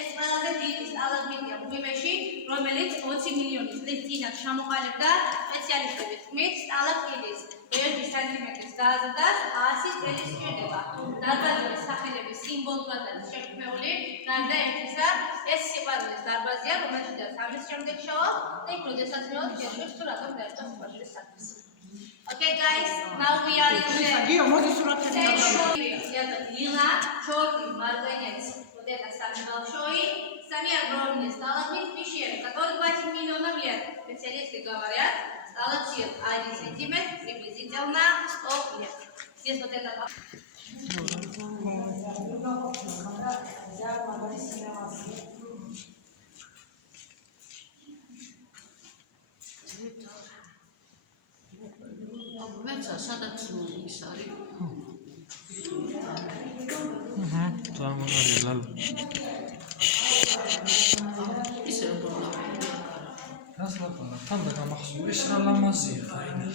ეს ყველაზე დიდი სტალაგმიტია ბუნებაში, რომელიც 20 მილიონი წლის წინათ ჩამოყალიბდა სპეციალისტების თქმით, სტალაქტიტის 1 სანტიმეტრის გაზრდას 100 წელი სჭირდება. დარბაზული სახელების სიმბოლურად შექმნეული გარდა ერთისა, ეს სიყვარულის დარბაზია, რომელშიც ამის შემდეგ შევავ და იქ როდესაც მეოთ შეშვებს თუ რატომ დაიწყო სიყვარულის საქმე. Okay guys, now we are in the Lila, Shorty, Margaret, Odetta, Sami Balshoi, Sami огромные сталагмит, пещеры, которые 20 миллионов лет. Специалисты говорят, сталактит 1 сантиметр, приблизительно 100 лет. Здесь вот это... სადაც ის არის. წარმოგვიდგენთ ლალ. ისე რომ რას ლაპარაკობ? თან გამახსოვს ეს რა ლამაზია აინა.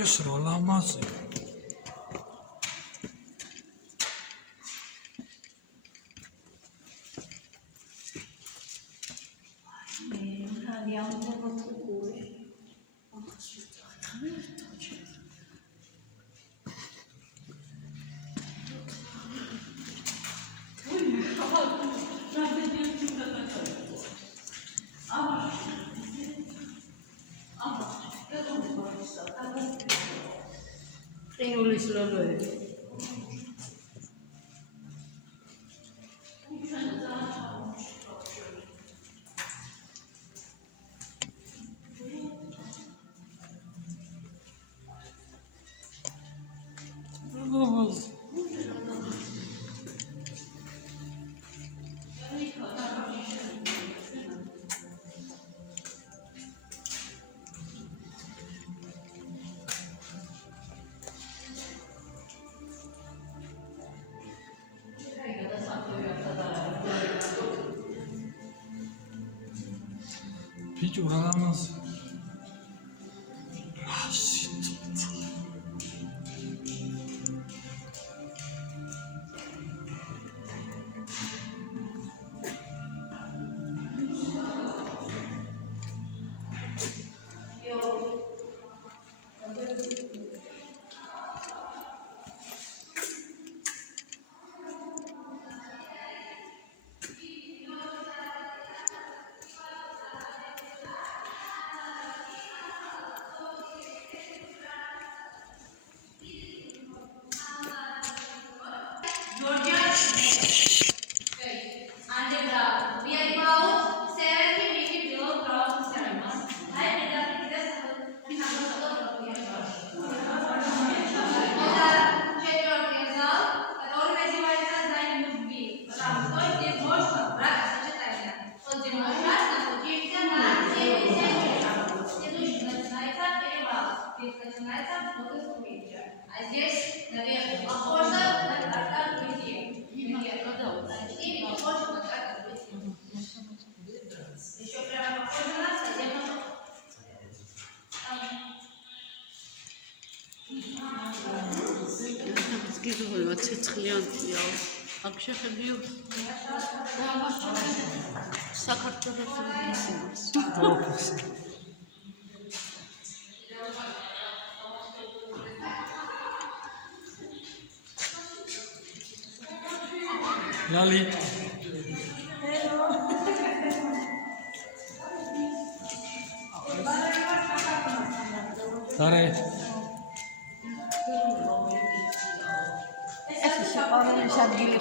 ეს რა ლამაზი. ყინულის ლოლოები. ბიჭო რა ლამაზი. გიგოლა ცეცხლიანია. აქ შეხებიო. საქართველოს რესურსს. ლალი. დარე. ეს ადგილი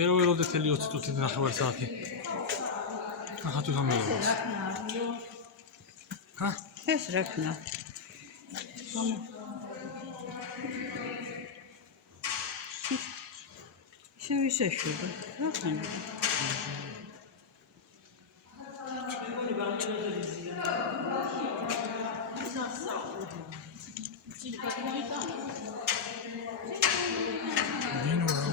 მე რო ვეროდე 20 წუთი ნახევარ საათი ახლა თუ გამევა. ჰა? ეს რა ქნა? შევისეშვება. რა ქნა? ნინო რა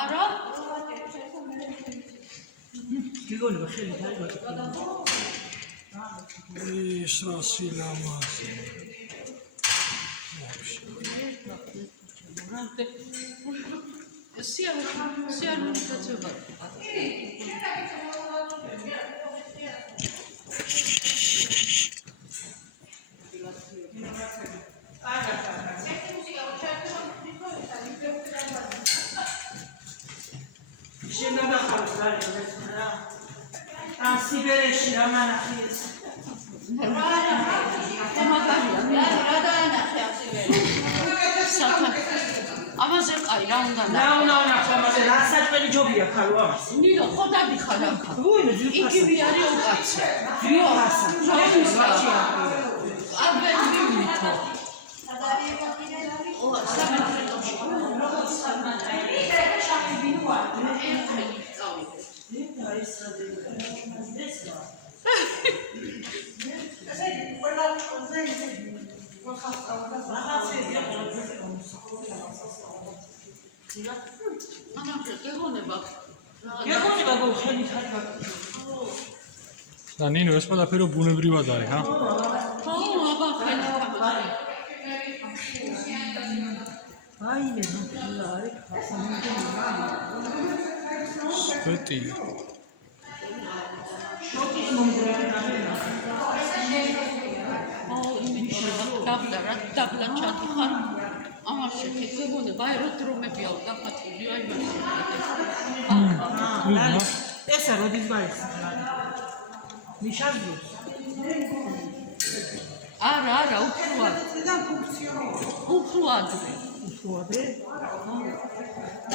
არა? ის რა სილამაზე. სიარული დაწება. სიბერეში რა მანახიეს. ამაზე ყარი რა უნდა რა უნდა ვნახო ამაზე რა საჭმელი ჯობია ხარო ამას. ნინო ხო დადიხარ ახლა. ვინ ძილფასა? იგივე არის უკაცე. ძილფასა. აბენ მივითო. და ნინო ეს ყველაფერი ბუნებრივად არის, ჰა? ხო, აბა ხელი თამაში. აიმე ნახლა არის სვეტი. შოკის მომგროვებელი. დაბლა ჩადიხარ. ამაში შეგონება აი რო დრომებია დაფათული აი უბა. ესა როდის გაიხსნა? მიშარდოს. არა, უფრო და ფუნქციონირებს. უფრო ადრე. უფრო ადრე?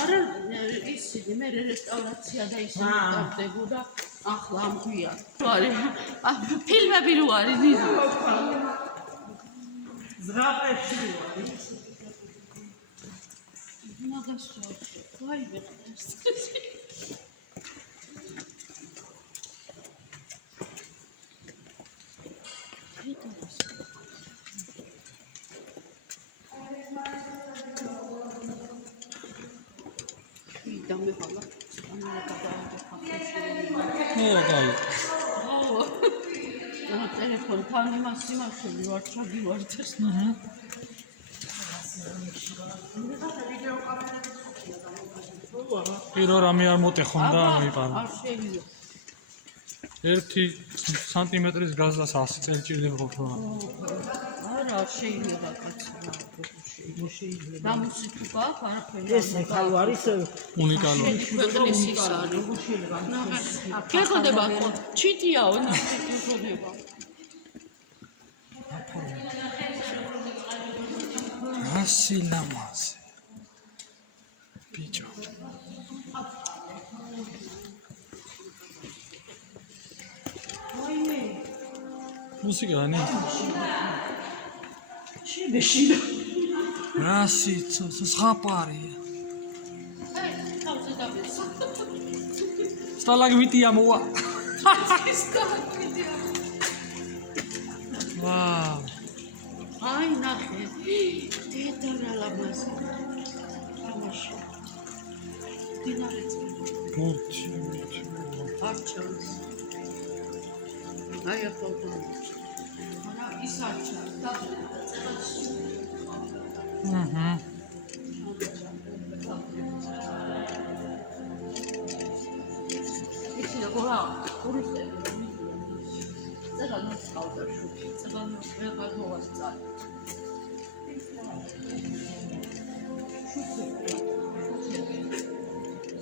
არა, ისინი მე რესტავრაცია და ისინი დავდებოდა ახლა ამ გვიან. არის ფილმები რო არის ნინო. ზღაპებში არის. მაგას ვაი ვეყრეს. დამეყალა. ნუ ტელეფონი თან იმას სიმართლე ვარ ჩაგივარდეს. პირო რამე არ მოტეხონ და მიყარა. არ შეიძლება. 1 სანტიმეტრის გაზას 100 წელი ჭირდება ყოფნა. არა, არ შეიძლება კაცო. შეიძლება. დამუსიკი გაქვს არაფერი. ეს ხალ არის უნიკალური. ქვეყნის ის არის. გეკოდება ხო? ჩიტიაო, ნახე გეკოდება. ასილამაზე. ბიჭო. მუსიკა რა ნე? შეშინდა. რასი ზღაპარია. თავზე დავეს. სტალაგმიტია მოვა. ის სტალაგმიტია. ვაუ. აი ნახე. დედა რა ლამაზი. ამაში. დინარეც. მურჩი. არჩევს. აი ახლა არა ის არჩევს და წერაში. აჰა. ის როგორა ტურისტები. წერალს გავდა შუქი. წერალს ვეღარ მოვასწარ.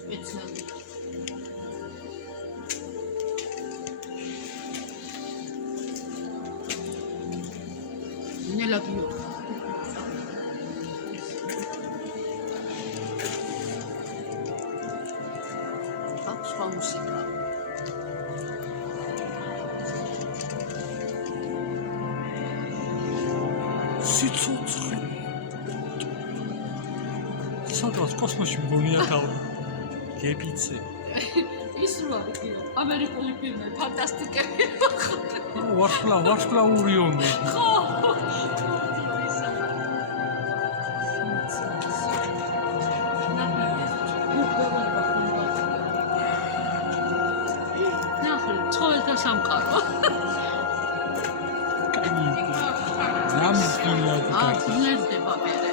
სპეციალური ნელა გიო აქვს სხვა მუსიკა სიცოცხლე სადღაც კოსმოსში მგონია თავი გებიცე ის რა არის ამერიკული ფილმი ფანტასტიკები ვარსკვლავ ურიონი ხო ნახე ცხოველთა სამყარო ძლიერდება მერე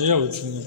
ნია უცნო.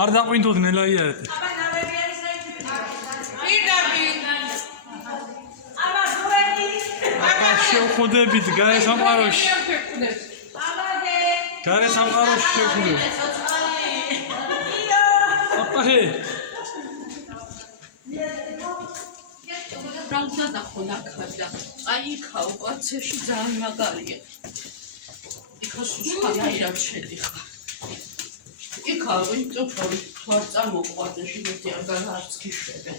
არ დაყვინდოდნენ ლაიარეთ. შევხვდებით გარე სამყაროში. გარე სამყაროში შევხვდებით. აპაჰე. правда დახონა ხარდა. აი იქაო კაცეში ძალიან მაგარია. იქა სულხანაირად შედიხა. იქა ვინტოფორი თوار წამოყვარდა შემოდი არ განარც გიშვებენ.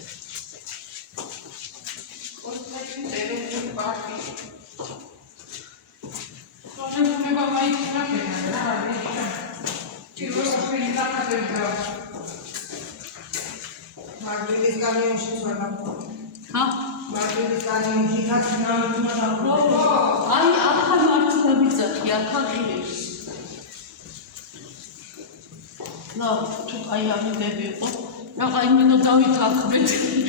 Margaritas ganhões de sua ჰა? Margaritas ganhões de აი ახლა მარცხ დამიწახი ახლა ღირებს. ნო თუ აი ამიდები იყო. რა აი მინო დავითანხმეთ.